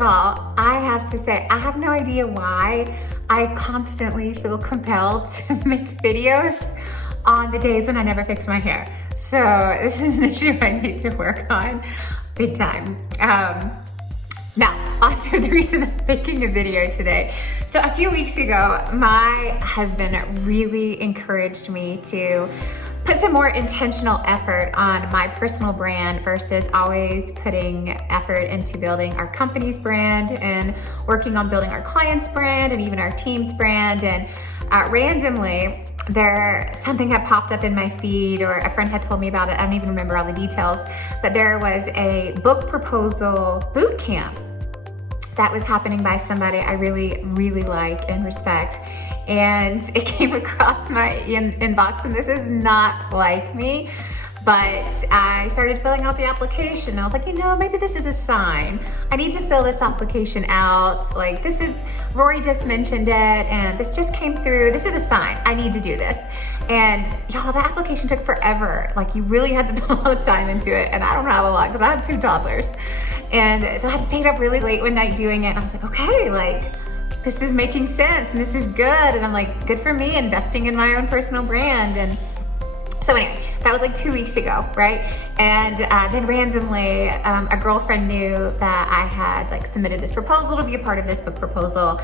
of all, I have to say, I have no idea why I constantly feel compelled to make videos on the days when I never fix my hair. So this is an issue I need to work on big time. Now, on to the reason I'm making a video today. So a few weeks ago, my husband really encouraged me to put some more intentional effort on my personal brand versus always putting effort into building our company's brand and working on building our client's brand and even our team's brand. And randomly, something had popped up in my feed, or a friend had told me about it. I don't even remember all the details, but there was a book proposal boot camp that was happening by somebody I really, really like and respect. And it came across my inbox, and this is not like me, but I started filling out the application. I was like, maybe this is a sign. I need to fill this application out. Like, Rory just mentioned it, and this just came through. This is a sign. I need to do this. And y'all, the application took forever. Like, you really had to put a lot of time into it. And I don't have a lot because I have 2 toddlers. And so I had stayed up really late one night doing it. And I was like, okay, this is making sense and this is good. And I'm like, good for me, investing in my own personal brand. And so anyway, that was 2 weeks ago, right? And then randomly, a girlfriend knew that I had submitted this proposal to be a part of this book proposal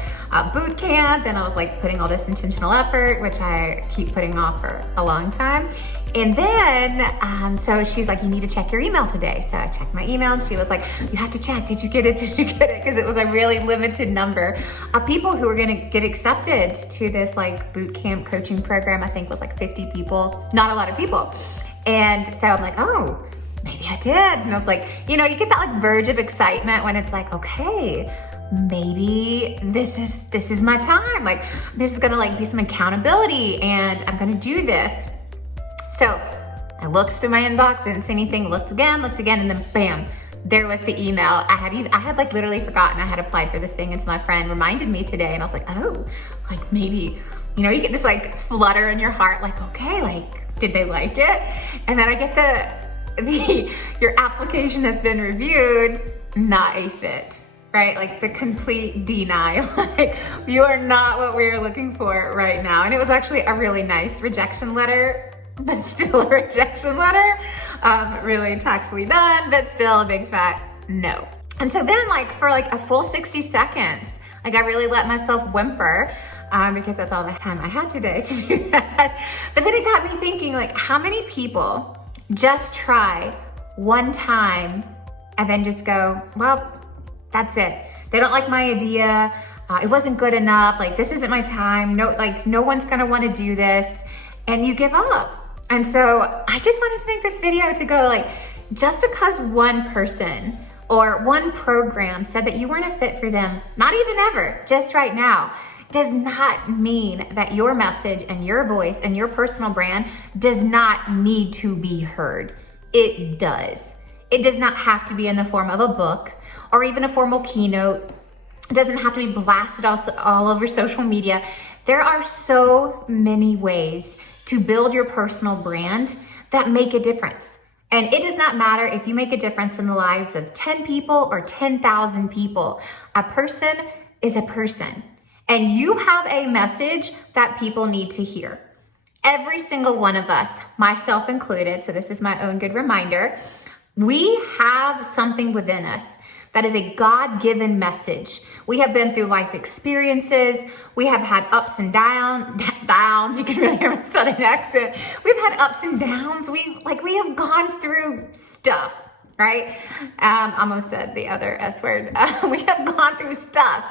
boot camp. And I was putting all this intentional effort, which I keep putting off for a long time. And then, so she's like, you need to check your email today. So I checked my email, and she was like, you have to check. Did you get it? Did you get it? Because it was a really limited number of people who were going to get accepted to this boot camp coaching program. I think was 50 people, not a lot of people. And so I'm like, oh, maybe I did. And I was like, you get that verge of excitement when it's okay, maybe this is my time. This is gonna be some accountability, and I'm gonna do this. So I looked through my inbox, didn't see anything, looked again, and then bam, there was the email. I had literally forgotten I had applied for this thing until my friend reminded me today. And I was like, oh, maybe, you get this flutter in your heart, okay, did they like it? And then I get your application has been reviewed, not a fit, right? The complete deny. You are not what we're looking for right now. And it was actually a really nice rejection letter, but still a rejection letter. Really tactfully done, but still a big fat no. And so then for a full 60 seconds, I really let myself whimper, because that's all the time I had today to do that. But then it got me thinking, how many people just try one time and then just go, well, that's it. They don't like my idea. It wasn't good enough. This isn't my time. No one's gonna wanna do this. And you give up. And so I just wanted to make this video to go just because one person or one program said that you weren't a fit for them, not even ever, just right now, does not mean that your message and your voice and your personal brand does not need to be heard. It does. It does not have to be in the form of a book or even a formal keynote. It doesn't have to be blasted all over social media. There are so many ways to build your personal brand that make a difference. And it does not matter if you make a difference in the lives of 10 people or 10,000 people. A person is a person. And you have a message that people need to hear. Every single one of us, myself included, so this is my own good reminder, we have something within us that is a God-given message. We have been through life experiences. We have had ups and downs. You can really hear my southern accent. We've had ups and downs. We have gone through stuff, right? Almost said the other S word. We have gone through stuff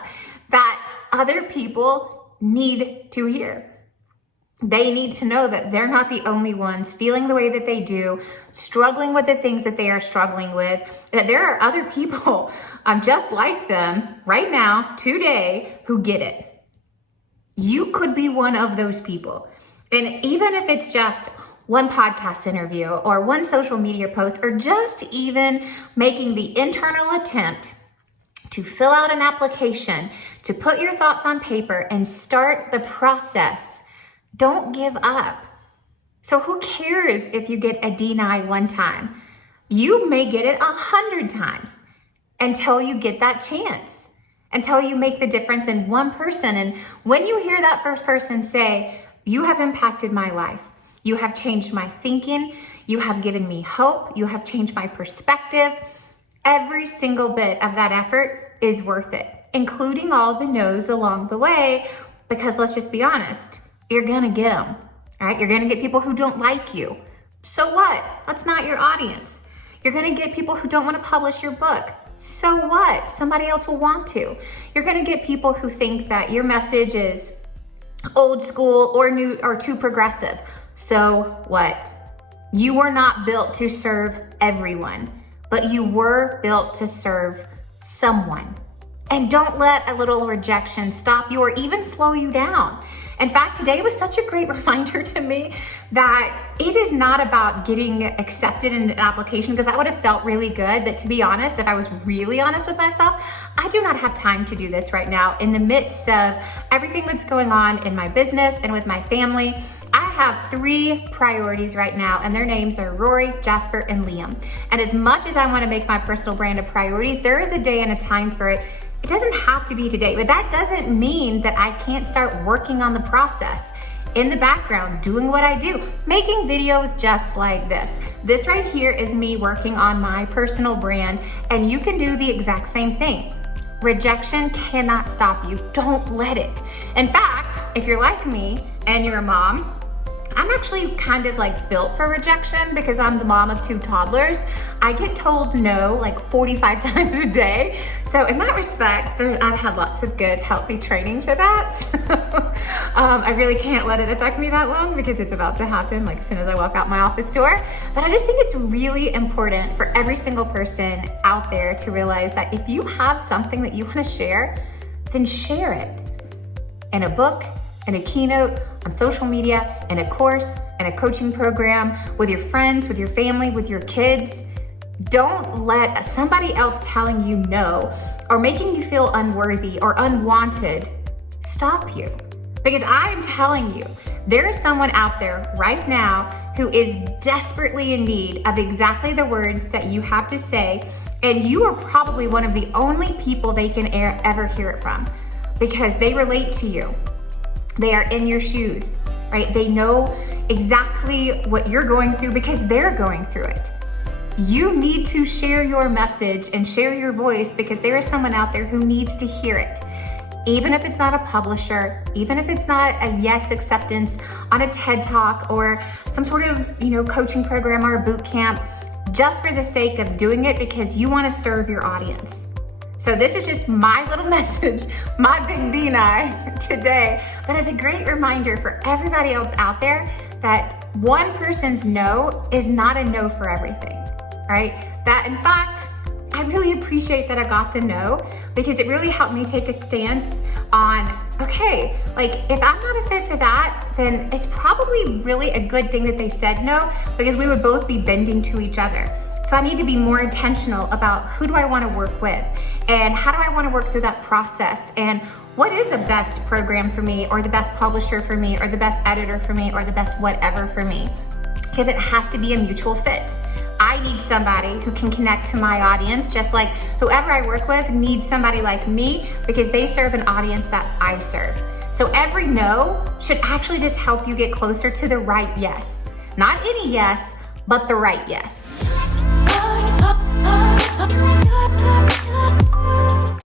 that other people need to hear. They need to know that they're not the only ones feeling the way that they do, struggling with the things that they are struggling with, that there are other people just like them right now, today, who get it. You could be one of those people. And even if it's just one podcast interview or one social media post, or just even making the internal attempt to fill out an application, to put your thoughts on paper and start the process, don't give up. So who cares if you get a deny one time? You may get it 100 times. until you get that chance, until you make the difference in one person. And when you hear that first person say, you have impacted my life, you have changed my thinking, you have given me hope, you have changed my perspective, every single bit of that effort is worth it, including all the no's along the way, because let's just be honest, you're gonna get them, right? You're gonna get people who don't like you. So what? That's not your audience. You're gonna get people who don't wanna publish your book. So what? Somebody else will want to. You're gonna get people who think that your message is old school or new or too progressive. So what? You were not built to serve everyone, but you were built to serve someone. And don't let a little rejection stop you or even slow you down. In fact, today was such a great reminder to me that it is not about getting accepted in an application, because that would have felt really good. But to be honest, if I was really honest with myself, I do not have time to do this right now in the midst of everything that's going on in my business and with my family. I have 3 priorities right now, and their names are Rory, Jasper, and Liam. And as much as I want to make my personal brand a priority, there is a day and a time for it. It doesn't have to be today, but that doesn't mean that I can't start working on the process in the background, doing what I do, making videos just like this. This right here is me working on my personal brand, and you can do the exact same thing. Rejection cannot stop you. Don't let it. In fact, if you're like me and you're a mom, I'm actually kind of like built for rejection because I'm the mom of 2 toddlers. I get told no like 45 times a day. So in that respect, I've had lots of good, healthy training for that. I really can't let it affect me that long because it's about to happen like as soon as I walk out my office door. But I just think it's really important for every single person out there to realize that if you have something that you want to share, then share it. In a book, in a keynote, on social media, in a course, in a coaching program, with your friends, with your family, with your kids. Don't let somebody else telling you no or making you feel unworthy or unwanted stop you. Because I'm telling you, there is someone out there right now who is desperately in need of exactly the words that you have to say, and you are probably one of the only people they can ever hear it from because they relate to you. They are in your shoes, right? They know exactly what you're going through because they're going through it. You need to share your message and share your voice because there is someone out there who needs to hear it. Even if it's not a publisher, even if it's not a yes acceptance on a TED Talk or some sort of, coaching program or a boot camp, just for the sake of doing it because you want to serve your audience. So this is just my little message, my big D&I today, that is a great reminder for everybody else out there that one person's no is not a no for everything, right? That in fact, I really appreciate that I got the no because it really helped me take a stance on, okay, like if I'm not a fit for that, then it's probably really a good thing that they said no because we would both be bending to each other. So I need to be more intentional about who do I want to work with and how do I want to work through that process and what is the best program for me or the best publisher for me or the best editor for me or the best whatever for me, because it has to be a mutual fit. I need somebody who can connect to my audience, just like whoever I work with needs somebody like me because they serve an audience that I serve. So every no should actually just help you get closer to the right yes. Not any yes, but the right yes.